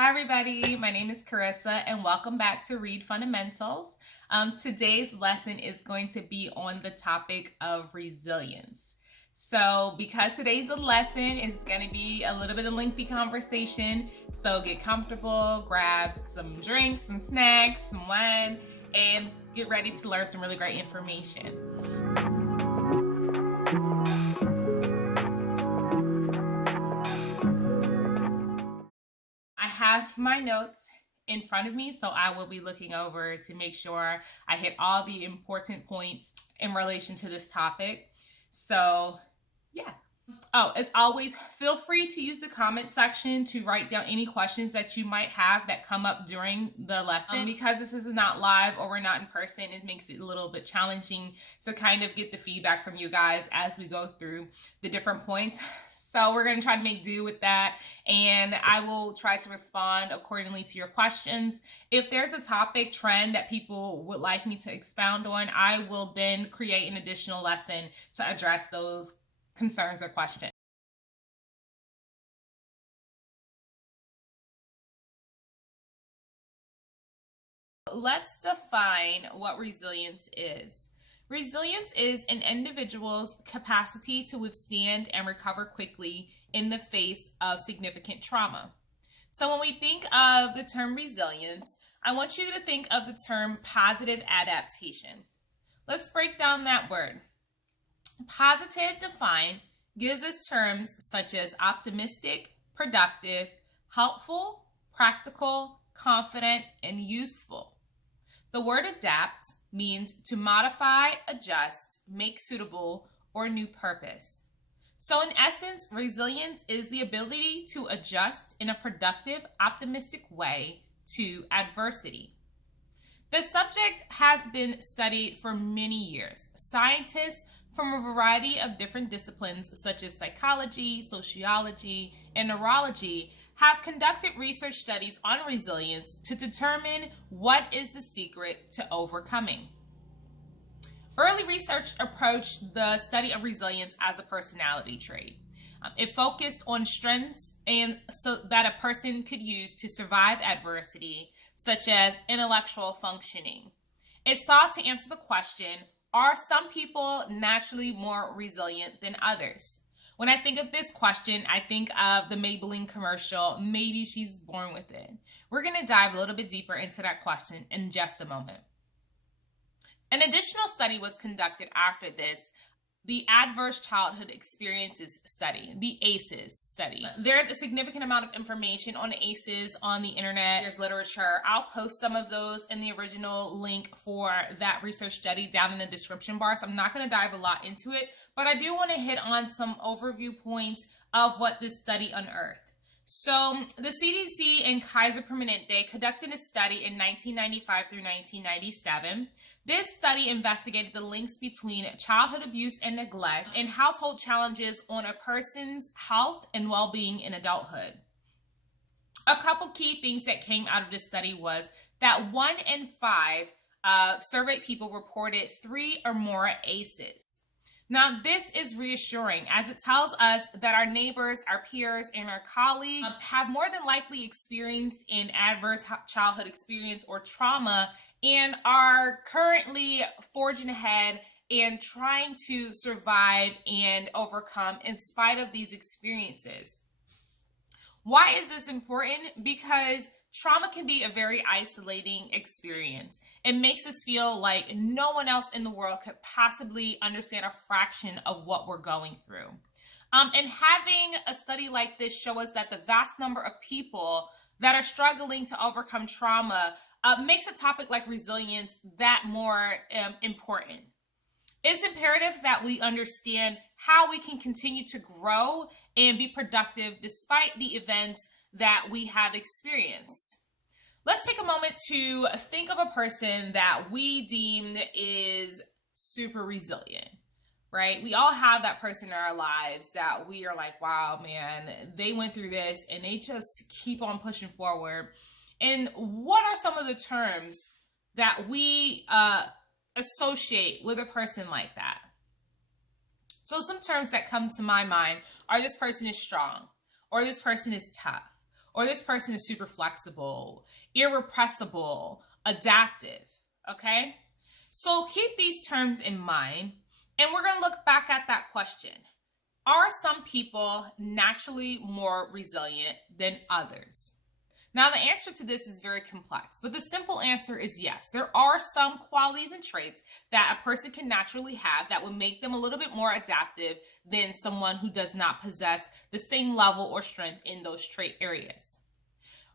Hi, everybody. My name is Carissa, and welcome back to Read Fundamentals. Today's lesson is going to be on the topic of resilience. So, because today's a lesson, it's going to be a little bit of lengthy conversation. So, get comfortable, grab some drinks, some snacks, some wine, and get ready to learn some really great information. I have my notes in front of me, so I will be looking over to make sure I hit all the important points in relation to this topic. So, yeah. Oh, as always, feel free to use the comment section to write down any questions that you might have that come up during the lesson. Because this is not live or we're not in person, it makes it a little bit challenging to kind of get the feedback from you guys as we go through the different points. So we're going to try to make do with that, and I will try to respond accordingly to your questions. If there's a topic trend that people would like me to expound on, I will then create an additional lesson to address those concerns or questions. Let's define what resilience is. Resilience is an individual's capacity to withstand and recover quickly in the face of significant trauma. So when we think of the term resilience, I want you to think of the term positive adaptation. Let's break down that word. Positive defined gives us terms such as optimistic, productive, helpful, practical, confident, and useful. The word adapt means to modify, adjust, make suitable, or new purpose. So in essence, resilience is the ability to adjust in a productive, optimistic way to adversity. The subject has been studied for many years. Scientists from a variety of different disciplines such as psychology, sociology, and neurology have conducted research studies on resilience to determine what is the secret to overcoming. Early research approached the study of resilience as a personality trait. It focused on strengths and so that a person could use to survive adversity, such as intellectual functioning. It sought to answer the question, are some people naturally more resilient than others? When I think of this question, I think of the Maybelline commercial, maybe she's born with it. We're going to dive a little bit deeper into that question in just a moment. An additional study was conducted after this, the Adverse Childhood Experiences Study, the ACEs study. There's a significant amount of information on ACEs on the internet. There's literature. I'll post some of those in the original link for that research study down in the description bar. So I'm not going to dive a lot into it, but I do want to hit on some overview points of what this study unearthed. So the CDC and Kaiser Permanente conducted a study in 1995 through 1997. This study investigated the links between childhood abuse and neglect and household challenges on a person's health and well-being in adulthood. A couple key things that came out of this study was that 1 in 5 surveyed people reported 3 or more ACEs. Now, this is reassuring as it tells us that our neighbors, our peers, and our colleagues have more than likely experienced an adverse childhood experience or trauma and are currently forging ahead and trying to survive and overcome in spite of these experiences. Why is this important? Because trauma can be a very isolating experience. It makes us feel like no one else in the world could possibly understand a fraction of what we're going through. And having a study like this show us that the vast number of people that are struggling to overcome trauma makes a topic like resilience that more important. It's imperative that we understand how we can continue to grow and be productive despite the events that we have experienced. Let's take a moment to think of a person that we deem is super resilient, right? We all have that person in our lives that we are like, wow, man, they went through this and they just keep on pushing forward. And what are some of the terms that we associate with a person like that? So some terms that come to my mind are this person is strong, or this person is tough, or this person is super flexible, irrepressible, adaptive, okay? So keep these terms in mind, and we're going to look back at that question. Are some people naturally more resilient than others? Now, the answer to this is very complex, but the simple answer is yes. There are some qualities and traits that a person can naturally have that would make them a little bit more adaptive than someone who does not possess the same level or strength in those trait areas.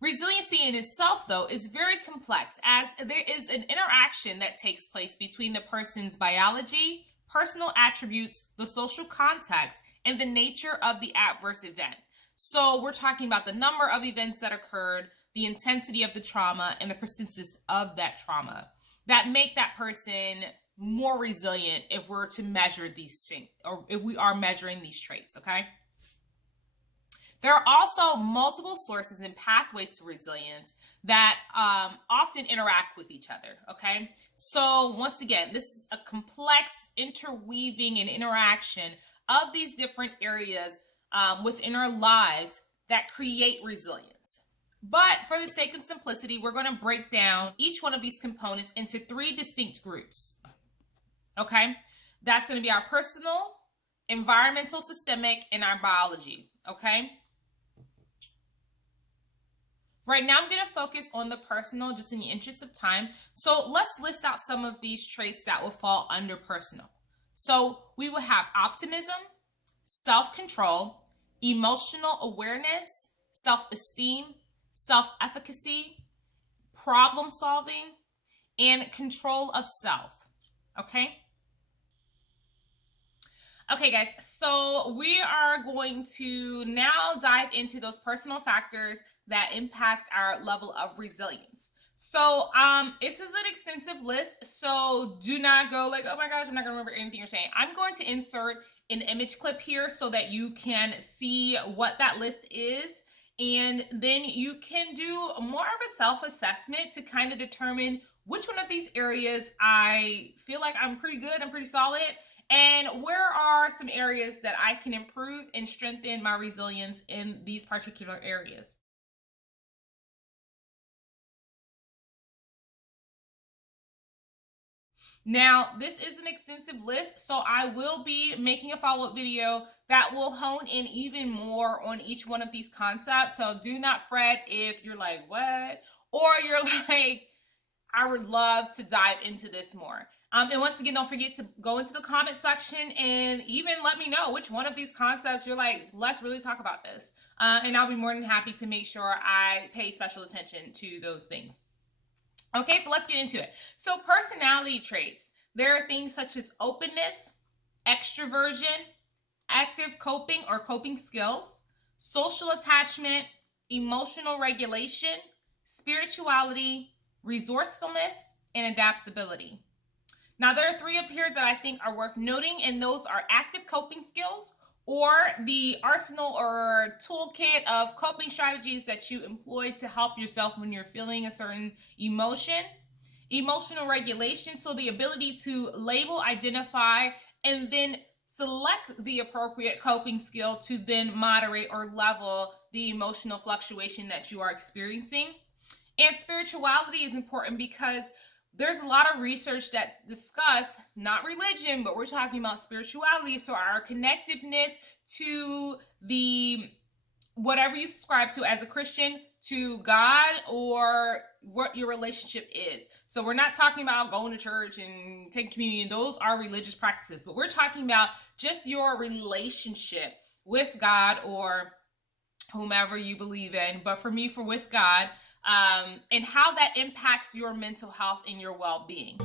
Resiliency in itself, though, is very complex, as there is an interaction that takes place between the person's biology, personal attributes, the social context, and the nature of the adverse event. So we're talking about the number of events that occurred, the intensity of the trauma, and the persistence of that trauma that make that person more resilient if we're to measure these things, or if we are measuring these traits, okay? There are also multiple sources and pathways to resilience that often interact with each other, okay? So once again, this is a complex interweaving and interaction of these different areas within our lives that create resilience. But for the sake of simplicity, we're going to break down each one of these components into 3 distinct groups. Okay? That's going to be our personal, environmental, systemic, and our biology. Okay? Right now, I'm going to focus on the personal just in the interest of time. So let's list out some of these traits that will fall under personal. So we will have optimism, self-control, emotional awareness, self-esteem, self-efficacy, problem solving, and control of self. Okay? Okay, guys, so we are going to now dive into those personal factors that impact our level of resilience. So this is an extensive list, so do not go like, oh my gosh, I'm not going to remember anything you're saying. I'm going to insert an image clip here so that you can see what that list is, and then you can do more of a self-assessment to kind of determine which one of these areas I feel like I'm pretty good, I'm pretty solid, and where are some areas that I can improve and strengthen my resilience in these particular areas. Now, this is an extensive list, so I will be making a follow-up video that will hone in even more on each one of these concepts. So do not fret if you're like, what? Or you're like, I would love to dive into this more. And once again, don't forget to go into the comment section and even let me know which one of these concepts you're like, let's really talk about this. And I'll be more than happy to make sure I pay special attention to those things. Okay, so let's get into it. So personality traits, there are things such as openness, extroversion, active coping or coping skills, social attachment, emotional regulation, spirituality, resourcefulness, and adaptability. Now, there are 3 up here that I think are worth noting, and those are active coping skills, or the arsenal or toolkit of coping strategies that you employ to help yourself when you're feeling a certain emotion. Emotional regulation, so the ability to label, identify, and then select the appropriate coping skill to then moderate or level the emotional fluctuation that you are experiencing. And spirituality is important because there's a lot of research that discuss not religion, but we're talking about spirituality. So our connectiveness to the whatever you subscribe to as a Christian, to God, or what your relationship is. So we're not talking about going to church and taking communion. Those are religious practices, but we're talking about just your relationship with God or whomever you believe in. But for me, with God, and how that impacts your mental health and your well-being.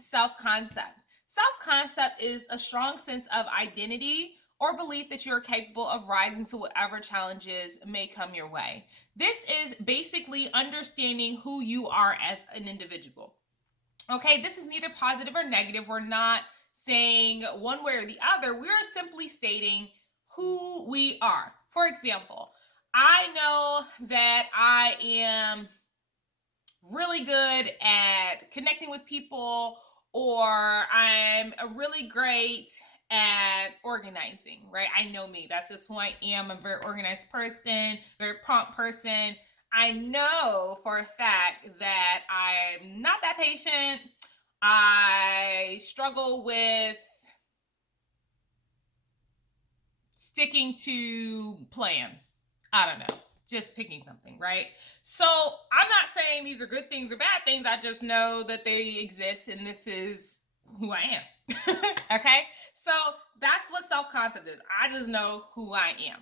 Self-concept. self-concept is a strong sense of identity or belief that you're capable of rising to whatever challenges may come your way. This is basically understanding who you are as an individual. Okay, this is neither positive or negative. We're not saying one way or the other. We're simply stating who we are. For example, I know that I am really good at connecting with people, or I'm a really great at organizing, right? I know me. That's just who I am. I'm a very organized person, very prompt person. I know for a fact that I'm not that patient. I struggle with sticking to plans. I don't know. Just picking something, right? So I'm not saying these are good things or bad things. I just know that they exist and this is who I am. Okay? So that's what self-concept is. I just know who I am.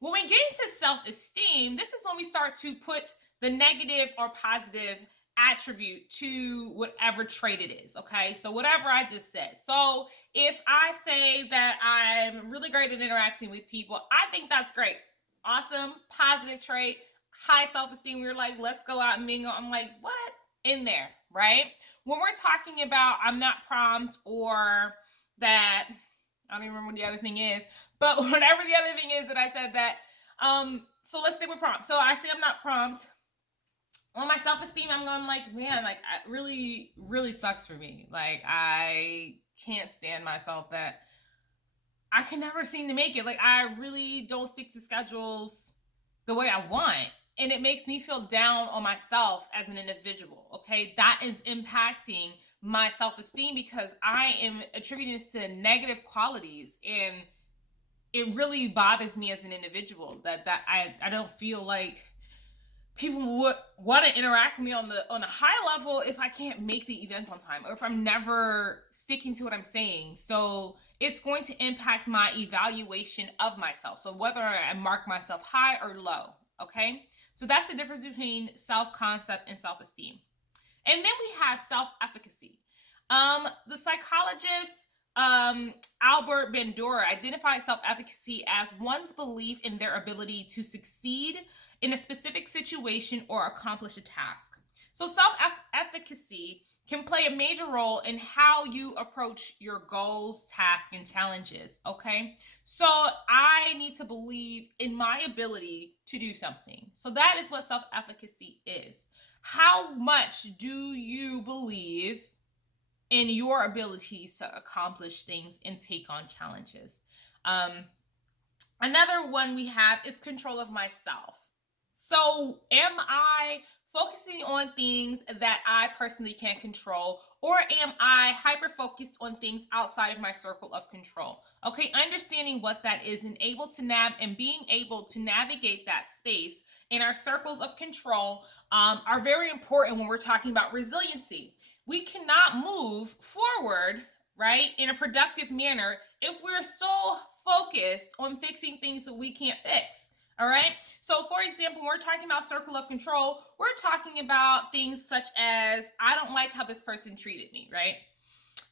When we get into self-esteem, this is when we start to put the negative or positive attribute to whatever trait it is, okay? So whatever I just said. So if I say that I'm really great at interacting with people, I think that's great. Awesome, positive trait, high self-esteem. We're like, let's go out and mingle. I'm like, what? In there, right? When we're talking about I'm not prompt, or that, I don't even remember what the other thing is, but whatever the other thing is that I said that, so let's stick with prompt. So I say I'm not prompt. On my self-esteem, I'm going like, man, like it really, really sucks for me. Like I can't stand myself that I can never seem to make it. Like I really don't stick to schedules the way I want. And it makes me feel down on myself as an individual. Okay. That is impacting my self-esteem because I am attributing this to negative qualities, and it really bothers me as an individual that I don't feel like people would want to interact with me on a high level if I can't make the events on time, or if I'm never sticking to what I'm saying. So it's going to impact my evaluation of myself. So whether I mark myself high or low, okay? So that's the difference between self-concept and self-esteem. And then we have self-efficacy. The psychologist Albert Bandura identified self-efficacy as one's belief in their ability to succeed in a specific situation or accomplish a task. So self-efficacy can play a major role in how you approach your goals, tasks, and challenges, okay? So I need to believe in my ability to do something. So that is what self-efficacy is. How much do you believe in your abilities to accomplish things and take on challenges? Another one we have is control of myself. So am I focusing on things that I personally can't control, or am I hyper focused on things outside of my circle of control? Okay, understanding what that is and being able to navigate that space in our circles of control are very important when we're talking about resiliency. We cannot move forward, right, in a productive manner if we're so focused on fixing things that we can't fix. All right. So, for example, when we're talking about circle of control, we're talking about things such as I don't like how this person treated me, right?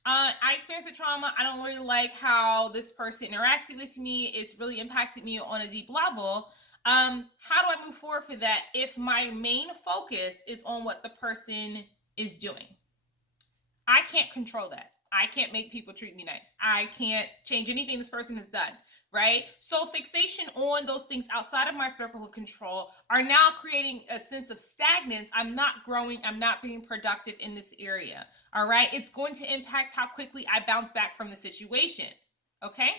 I experienced a trauma. I don't really like how this person interacted with me. It's really impacted me on a deep level. How do I move forward for that if my main focus is on what the person is doing? I can't control that. I can't make people treat me nice. I can't change anything this person has done, right? So fixation on those things outside of my circle of control are now creating a sense of stagnance. I'm not growing. I'm not being productive in this area, all right? It's going to impact how quickly I bounce back from the situation, okay?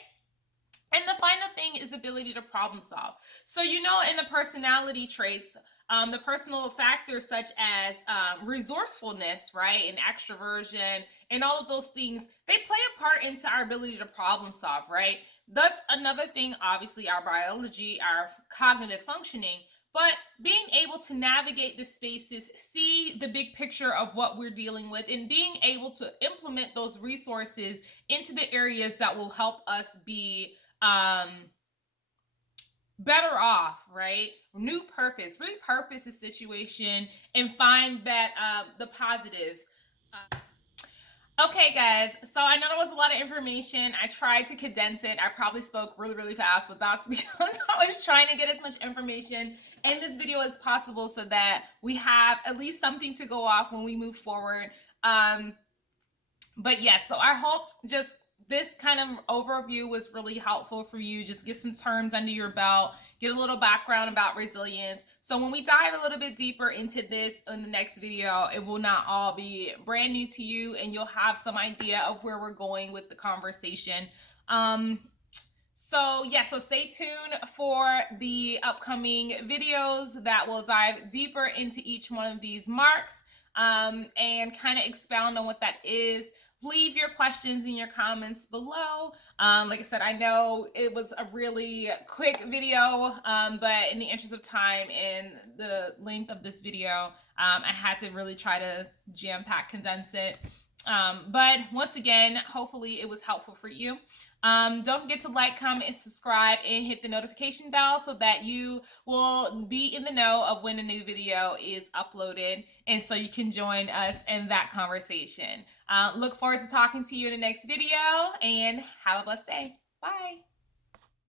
And the final thing is ability to problem solve. So, in the personality traits, the personal factors such as resourcefulness, right, and extroversion, and all of those things, they play a part into our ability to problem solve, right? That's another thing, obviously, our biology, our cognitive functioning, but being able to navigate the spaces, see the big picture of what we're dealing with, and being able to implement those resources into the areas that will help us be better off, right? New purpose, really purpose the situation and find that the positives. Okay, guys, so I know there was a lot of information. I tried to condense it. I probably spoke really, really fast, but that's because I was trying to get as much information in this video as possible so that we have at least something to go off when we move forward. But yes, so I hope just this kind of overview was really helpful for you. Just get some terms under your belt, get a little background about resilience. So when we dive a little bit deeper into this in the next video, it will not all be brand new to you, and you'll have some idea of where we're going with the conversation. So yeah, so stay tuned for the upcoming videos that will dive deeper into each one of these marks and kind of expound on what that is. Leave your questions in your comments below. Like I said, I know it was a really quick video, but in the interest of time and the length of this video, I had to really try to jam-pack, condense it. But once again, hopefully it was helpful for you. Don't forget to like, comment, and subscribe, and hit the notification bell so that you will be in the know of when a new video is uploaded, and so you can join us in that conversation. Look forward to talking to you in the next video, and have a blessed day. Bye.